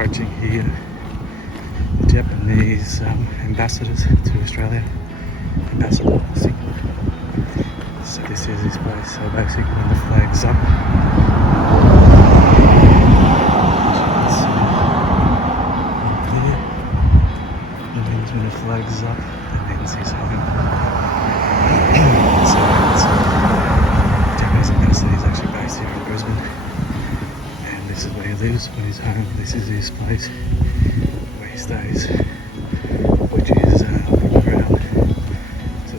approaching here the Japanese ambassadors to Australia. Ambassador Sigma. So this is his place. So basically when the flag's up, that means when the flag's up, that means he's home. So the Japanese ambassador is actually based here in Brisbane, and this is where he lives when he's home. This is his place where he stays, which is around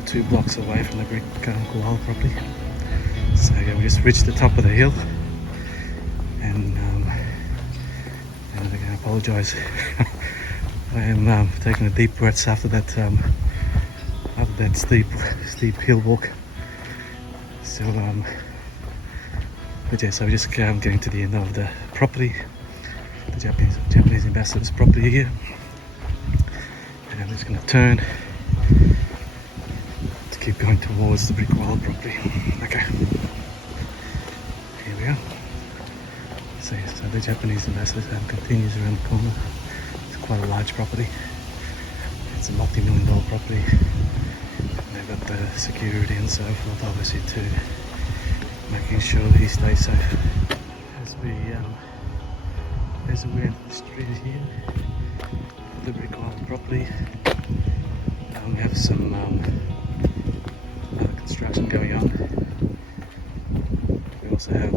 2 blocks away from the Brick Koala property. So yeah, we just reached the top of the hill, and again, I apologise. I am taking a deep breaths after that steep hill walk. So but yeah, so we're just getting to the end of the property, the Japanese ambassador's property here, and I'm just going to turn to keep going towards the Brick Koala property. Okay, here we are. So the Japanese ambassador's home continues around the corner. It's quite a large property. It's a multi-million-dollar property. And they've got the security and so forth, obviously, to making sure that he stays safe. As we enter the street here, the Brick Koala property, we have some other construction going on. We also have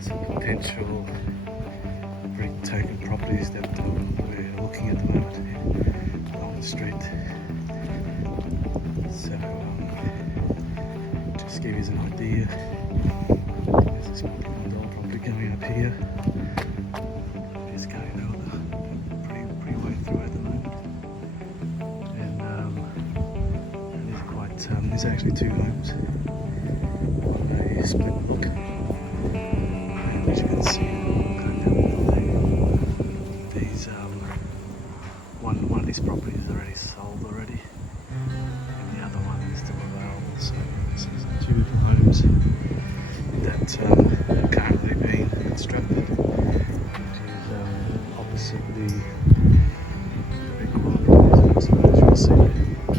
some potential brick token properties that we're looking at the moment along the street. So just to give you an idea, there's this multi-million-dollar property coming up here. It's going all the pretty way through at the moment, and it's quite. There's actually 2 homes on a split block, and as you can see, going down the building, these one of these properties is already sold already, and the other one is still available. So this is 2 homes that are currently being constructed, which is opposite the Brick Koala properties. So as you can see, there's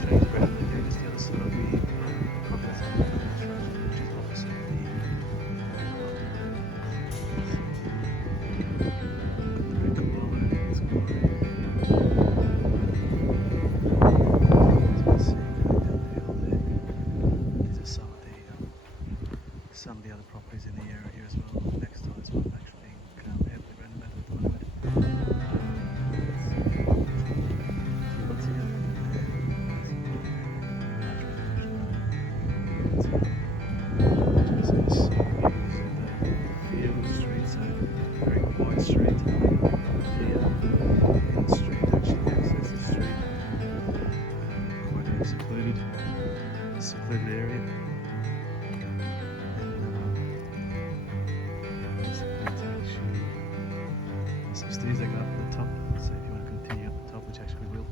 the other side of the properties that are constructed, which is opposite the Brick Koala. It's great. Some of the other properties in the area here as well. Next to this one actually being heavily renovated at the moment. Field Street, so very wide street here. In the street, actually access the street. Quite a secluded area. Some stairs that go up to the top, so if you want to continue up the top, which actually will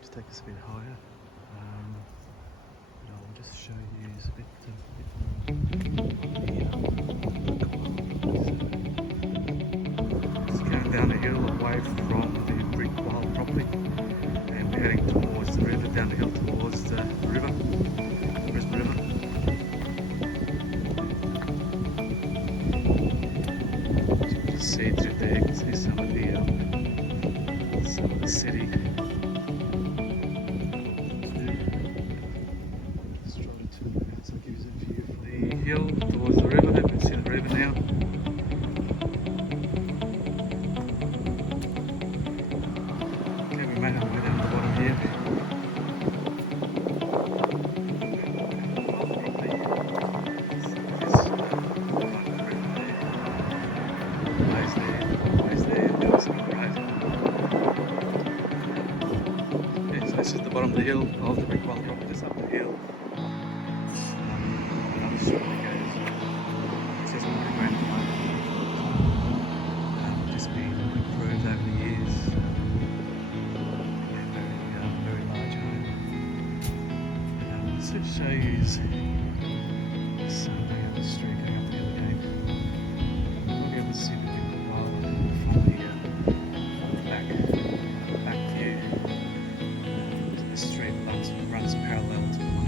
just take us a bit higher, but I'll just show you a bit it's going down the hill away from the Brick Koala property, and we're heading towards the river, down the hill towards the river, Brisbane River. See through there, you can see some of the city. Strolling to the so it gives a view of the hill towards the river. You can see the river now. Okay, we made our way down the bottom here. This is the bottom of the hill of the Brick Koala property. That's up the hill. Another street that goes. This is not really great at the moment. Just been improved over the years. Yeah, very large home. Let's just show you something of the street going up the hill again. We'll be able to see the Brick Koala.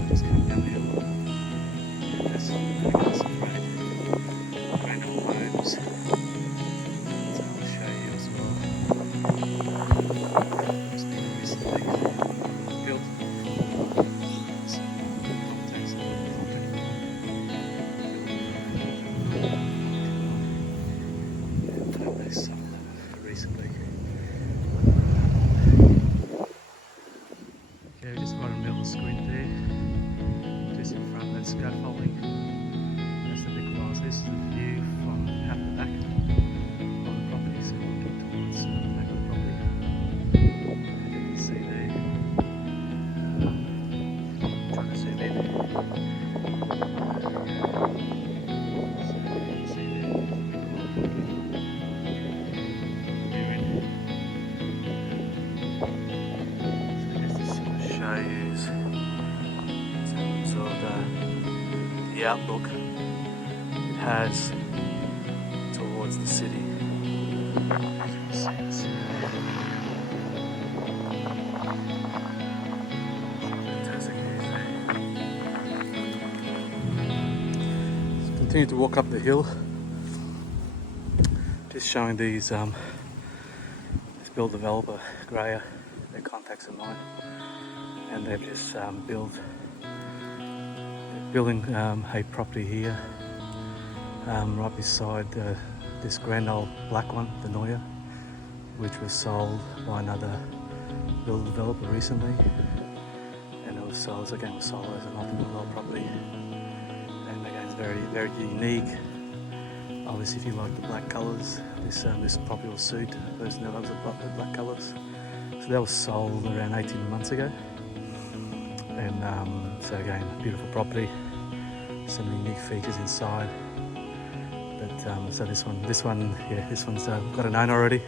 Just come down the hill. And there's some great old homes. So I'll show you as well. It's been recently built. Some context of the property. And they sold it recently. Okay, we just got in the middle of the screen there. Just in front of that scaffolding. That's the big glass. This is the view from at the back of the property. So we're looking towards the back of the property. As you can see there. Trying to zoom in. So you can see there. So just to sort of show you in terms of the outlook it has towards the city. As you can see, fantastic views there. So continue to walk up the hill, just showing these this build developer Grayer, their contacts of mine, and they've just building a property here right beside this grand old black one, the Neue, which was sold by another builder developer recently, and it was sold again as a multi-million-dollar property, and again it's very unique. Obviously, if you like the black colours, this property will suit a person who loves the black colours. So that was sold around 18 months ago. And so again, beautiful property, some unique features inside. But so this one's got an owner already,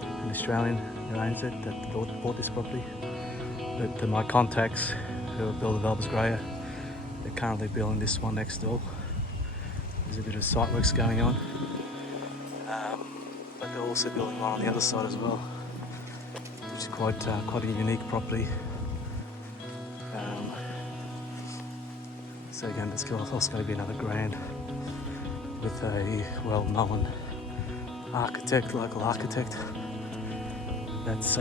an Australian who owns it, that bought this property. But my contacts who are builder developers Grayer, they're currently building this one next door. There's a bit of site works going on, but they're also building one on the other side as well, which is quite a unique property. So again, this is also going to be another grand with a well-known architect, local architect, that's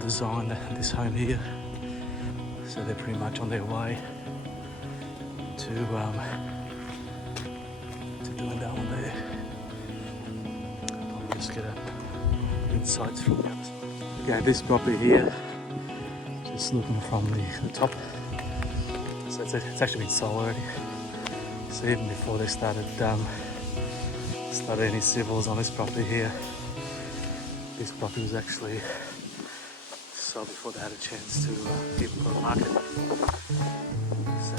designed this home here. So they're pretty much on their way to doing that one there. I'll just get insights from the other side. Again, this property here, just looking from the top. So it's actually been sold already. So even before they started any civils on this property here, this property was actually sold before they had a chance to even put on the market. So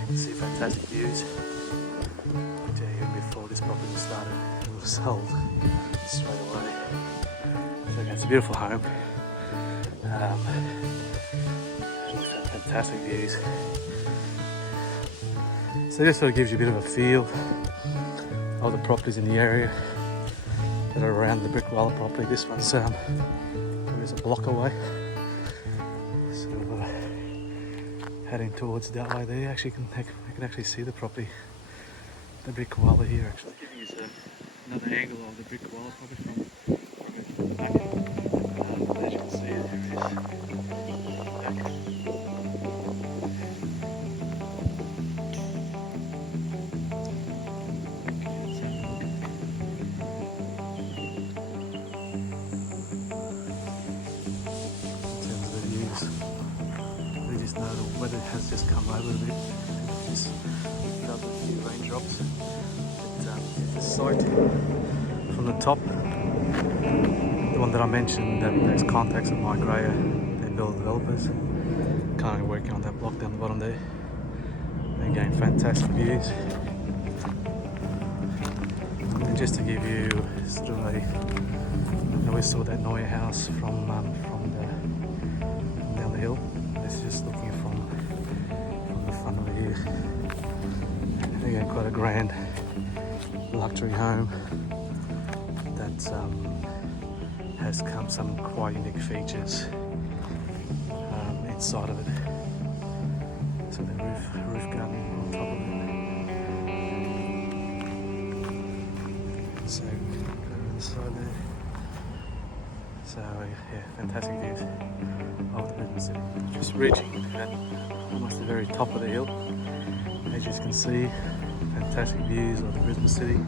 you can see fantastic views. Even before this property was started, it was sold straight away. So again, it's a beautiful home. Fantastic views. So this sort of gives you a bit of a feel of the properties in the area that are around the Brickwala property. This one's there is a block away. So heading towards that way there. Actually, I can actually see the property, the Brickwala here. Actually, giving you another angle of the Brickwala property from the back. As you can see, there it is. Back. We just know the weather has just come over a bit. Just felt a few raindrops. But the site from the top, the one that I mentioned, that there's contacts of Mike Grayer, they're builder developers, currently working on that block down the bottom there. Again, fantastic views. And just to give you sort of we saw that Neue house from down the hill. It's just looking from the front of here. And again, quite a grand luxury home that has some quite unique features inside of it. to the roof garden on top of it. So over the side there. So yeah, fantastic views of the Brisbane city. Just reaching at almost the very top of the hill. As you can see, fantastic views of the Brisbane city.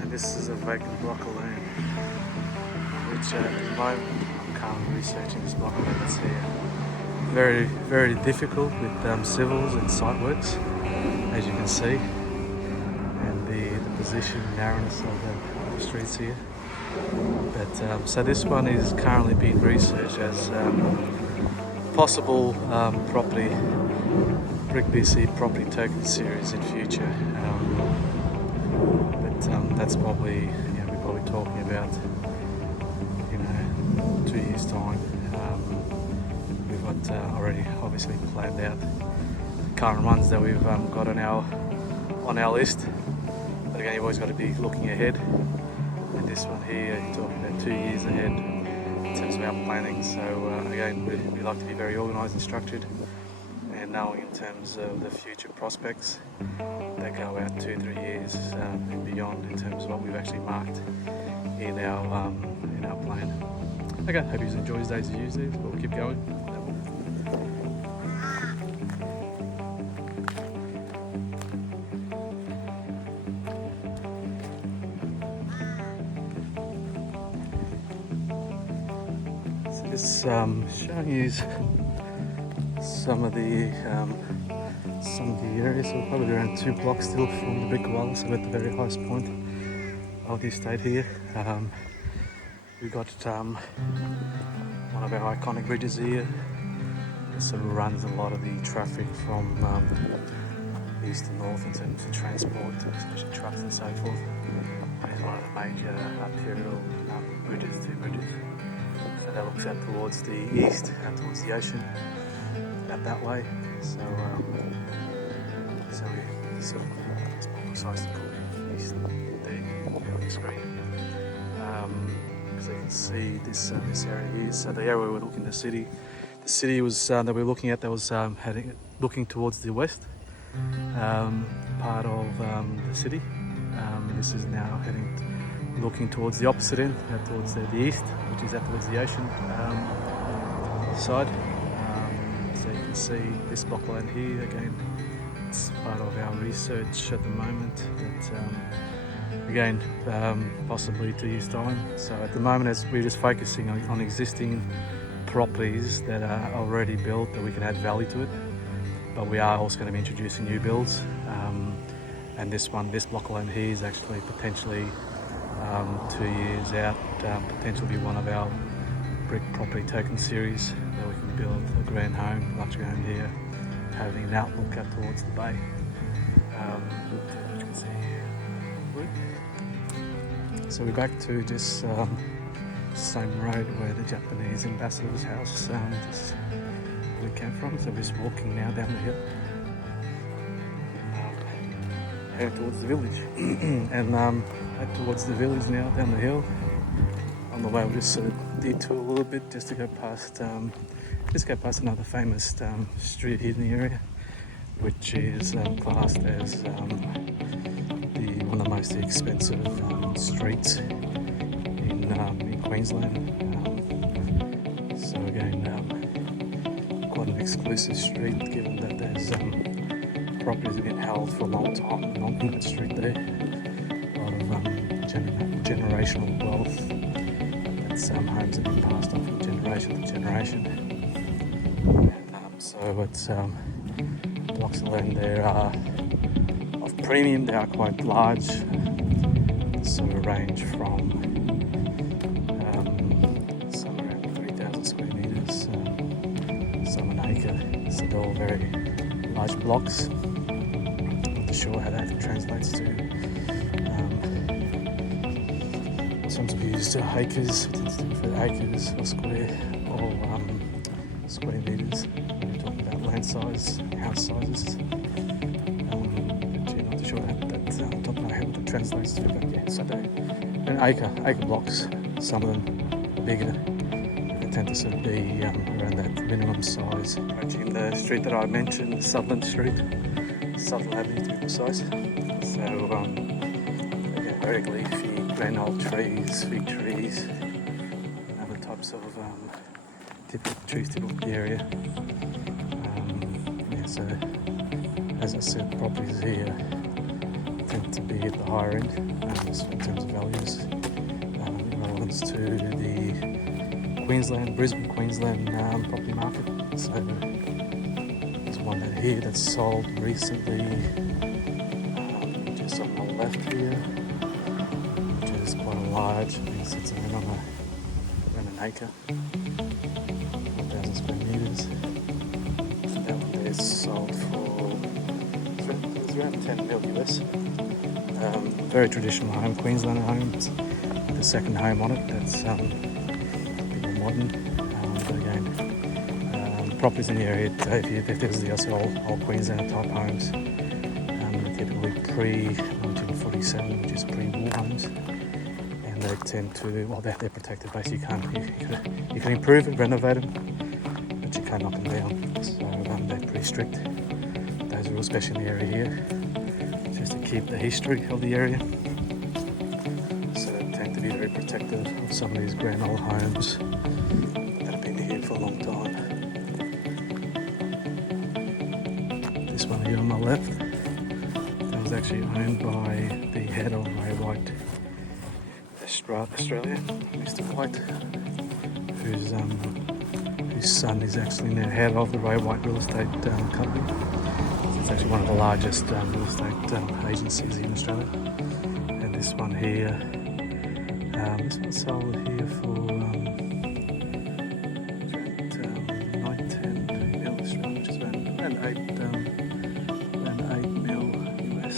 And this is a vacant block of land, which at the moment I'm currently researching this block of land that's here. Very, very difficult with civils and site works, as you can see, and the position, narrowness of the streets here. But so this one is currently being researched as possible property, Brick BC property token series in future. But that's probably, we're probably talking about 2 years time. We've got already obviously planned out the current ones that we've got on our list. But again, you've always got to be looking ahead. And this one here, you're talking about 2 years ahead in terms of our planning. So again, we like to be very organised and structured, and knowing in terms of the future prospects that go out 2-3 years and beyond in terms of what we've actually marked in our plan. Okay, hope you enjoy his days as you do. We'll keep going. This showing you some of the areas. So we're probably around 2 blocks still from the Brick Wall, so we're at the very highest point of the estate here. We've got one of our iconic bridges here. It sort of runs a lot of the traffic from east to north in terms of transport, especially trucks and so forth. It's one of the major arterial bridges, 2 bridges. So that looks out towards the east, out towards the ocean, out that way. So we sort of, it's more precise to put east there on the screen. So you can see this area here. So the area where we're looking, the city was that we're looking at, that was looking towards the west part of the city. This is now looking towards the opposite end, out towards the east, which is out towards the ocean side. So you can see this block of land here. Again, it's part of our research at the moment. That again, possibly 2 years time. So at the moment, as we're just focusing on existing properties that are already built, that we can add value to it. But we are also going to be introducing new builds. And this block of land here is actually potentially 2 years out, potentially be one of our brick property token series that we can build a grand home, luxury home here, having an outlook out towards the bay. As you can see here. So we're back to just same road where the Japanese ambassador's house just we came from. So we're just walking now down the hill, heading towards the village, and head towards the village now down the hill. On the way, we'll just sort of detour a little bit just to go past, another famous street here in the area, which is classed as one of the most expensive streets in Queensland. So again, quite an exclusive street, given that there's properties have been held for a long time on that street there. A lot of generational wealth. That some homes have been passed on from generation to generation. And, so it's blocks of land there are of premium. They are quite large. Sort of range from some around 3,000 square metres, some an acre. So they're all very large blocks. I'm not sure how that translates to. Some be used to acres, for acres or square metres. We're talking about land size, house sizes. But not sure how that translates to, but yeah, so they're acre blocks. Some of them bigger. They tend to sort of be around that minimum size. Approaching the street that I mentioned, Sutherland Street, Sutherland Avenue to be precise. So again, very leafy, granole trees, fig trees, and other types of typical trees typical of the area. Yeah, so as I said, properties here tend to be at the higher end in terms of values, in relevance to the Brisbane, Queensland property market. So there's one here that's sold recently, just on the left here, which is quite a large. I think it sits around an acre, 1,000 square meters. And that one there is sold for around 10 mil US. Very traditional home, Queensland home. It's the second home on it. That's a bit more modern. But again, properties in the area, if there's the old Queensland type homes, they're typically pre-1947, which is pre-war homes, and they tend to, well, they're protected basically. You can improve it, renovate them, but you can't knock them down. So they're pretty strict. Those rules, especially in the area here, just to keep the history of the area. So they tend to be very protective of some of these grand old homes that have been here for a long time. This one here on my left, that was actually owned by the head of Ray White Australia, Mr. White, whose son is actually now head of the Ray White Real Estate Company. It's actually one of the largest real estate agencies in Australia. And this one here, this one sold here for around 9-10 mil Australia, which is around 8 mil US,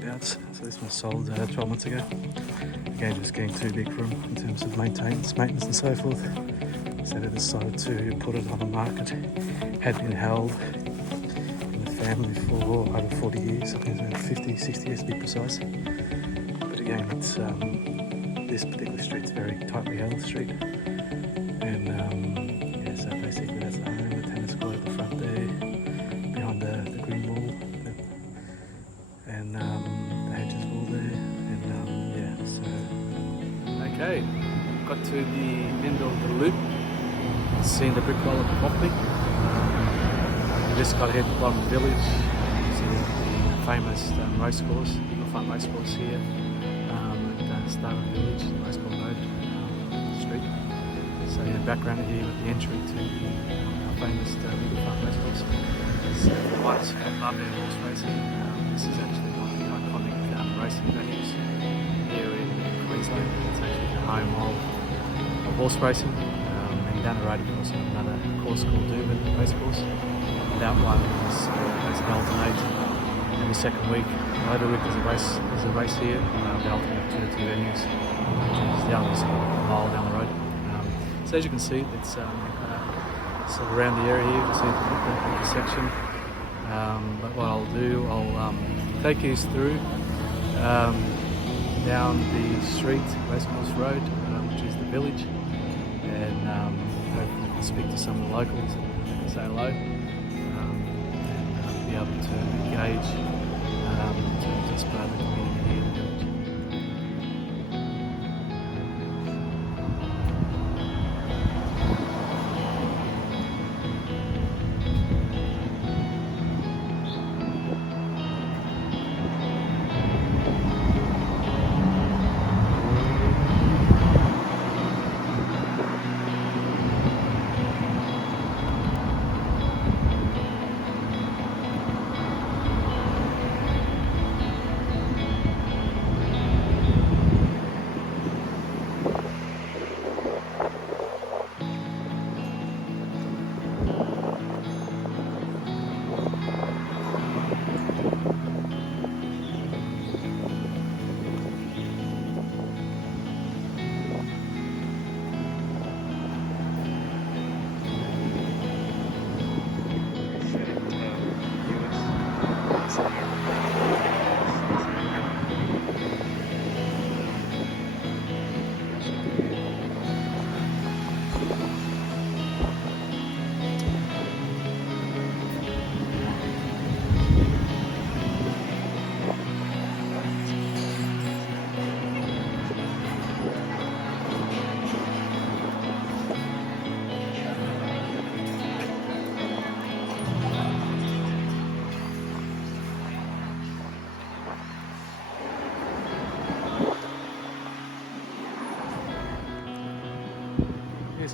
thereabouts. So this one sold 12 months ago. Again, just getting too big for them in terms of maintenance and so forth. So they decided to put it on the market. Had been held in the family for over 40 years, I think it's around 50, 60 years to be precise. But again, it's this particular street's very tightly held street. And yeah, so basically that's the home, the tennis court at the front there, behind the green wall, and the hedges wall there, and yeah, so. Okay, got to the end of the loop. Seeing the brick wall of the property. We just got ahead to the bottom of the village. See the famous race course, Eagle Farm race course here at Starwood Village, the Racecourse Road street. So in the background here with the entry to our famous Eagle Farm race course. So the ones who love their horse racing, this is actually one of the iconic racing venues here in Queensland. It's actually the home of horse racing. Down the road, of course, another course called Doomben Race Course. And that one is basically alternate every second week. Every week there's a race here. They alternate two venues, which is the other sort of a mile down the road. So as you can see, it's sort of around the area here. You can see the intersection. But what I'll do, I'll take you through down the street, Racecourse Road, which is the village. And hopefully can speak to some of the locals and say hello, and be able to engage in terms of spread the community here in the village.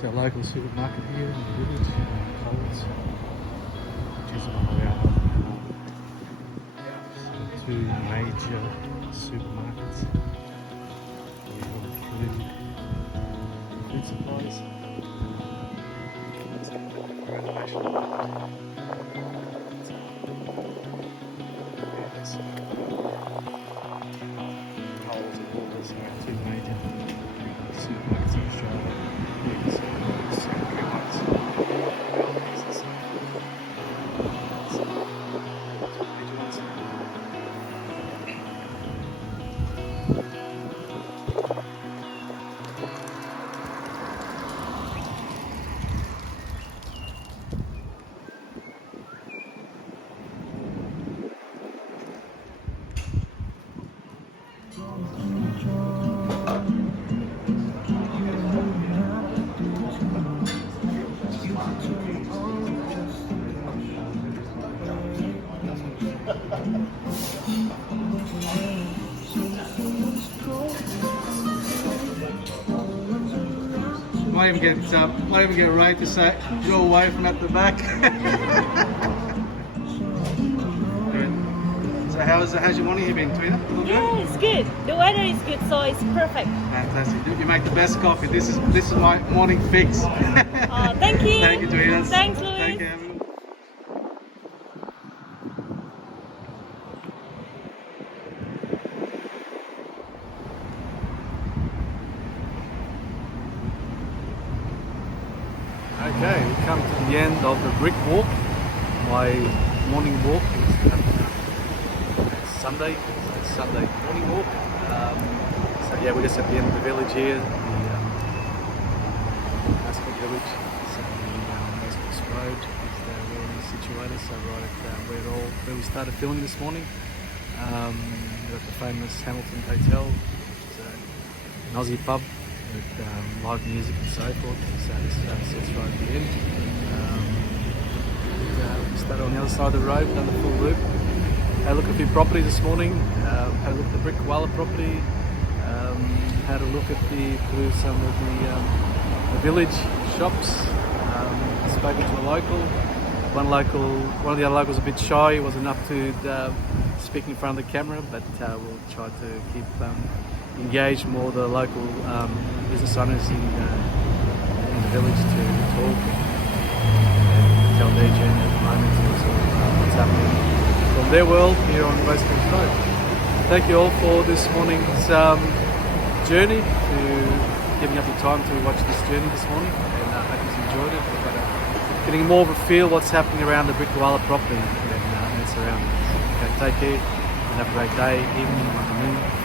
It's our local supermarket here in the village, Coles, which is one of our sort of two major supermarkets. We have food supplies. It's a renovation. Yes. Coles and Woolworths are our two major supermarkets in Australia. Yes, secondary ones. Aldi's and stuff. Two major ones. Might even get Ray to say, go away from at the back. So how's your morning been, Tweena? Yeah, it's good. The weather is good, so it's perfect. Fantastic. You make the best coffee. This is my morning fix. Oh, thank you. Thank you, Tweena. Thanks, Louis. Take care. Okay, we come to the end of the brick walk. My morning walk is Sunday. So it's Sunday morning walk. So yeah, we're just at the end of the village here, the Ascot village. So the Ascot Road is where we're situated. So right at where we started filming this morning. We're at the famous Hamilton Hotel, which is an Aussie pub with live music and so forth. So this sits right at the end. We started on the other side of the road, done the full loop. Had a look at a few properties this morning. Had a look at the Brick Koala property. Had a look at through some of the village shops. Spoken to a local. One of the other locals a bit shy. Wasn't up to speak in front of the camera, but we'll try to keep engage more the local business owners in the village to talk and tell their journey at the moment and sort of what's happening from their world here on Western Road. Thank you all for this morning's journey, to giving up your time to watch this journey this morning, and I hope you enjoyed it. We're getting more of a feel what's happening around the Brick Koala property and its surroundings. Okay, take care and have a great day, evening, afternoon.